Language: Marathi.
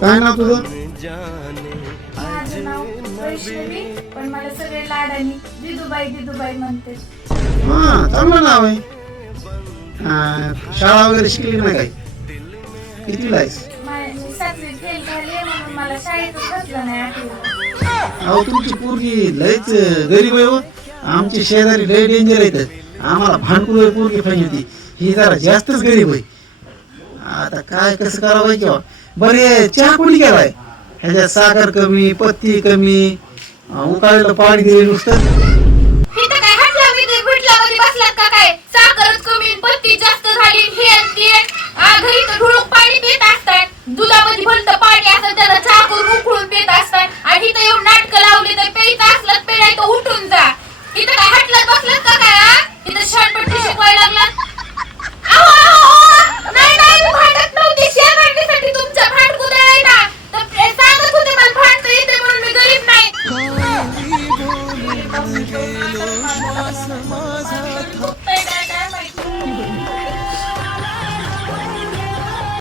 काय नाव तुझं? माझं नाव वैष्णवी, पण मला सगळे लाडानी दिदूबाई म्हणते. हा, चांगलं नाव आहे. शाळा वगैरे शिकली नाही काय? कितीला आहेस? मी 7वी फेल झाली म्हणून मला शाळेतच घातलं नाही 8वीला. अहो तुमची पोरगी लयच गरीब आहे हो. आमची शेजारी लय डेंजर आहेत. आम्हाला भांडकुळ पोरगी पाहिजे होती. ही जरा जास्तच गरीब आहे. आता काय कसं करावं किंवा बरे चहा कोणी केलाय? ह्याच्यात साखर कमी, पत्ती कमी, उकाळलेलं पाणी दिले नुसतं. इथं काय हटला भिटलामध्ये बसलात का काय? साखरच कमी, पत्ती जास्त झाली, हे आणि ते. घरी तर ढुळूक पाणी पित असतात. दुधामध्ये भलतं पाणी असतं, त्याला चहा करून उकळून पित असतात. आणि इथं येऊन नाटकं लावली तर पेयचं असलं पेय तर उठून जा. इथं काय हटलात बसलात का काय? इथं शानपट्टी शिकवायला लागलात. नाही भांडत नव्हती. शेवटसाठी तुमच्या भांडकुदळ आहे ना, तर सांगत होते मला भांडता येते म्हणून मी गरीब नाही.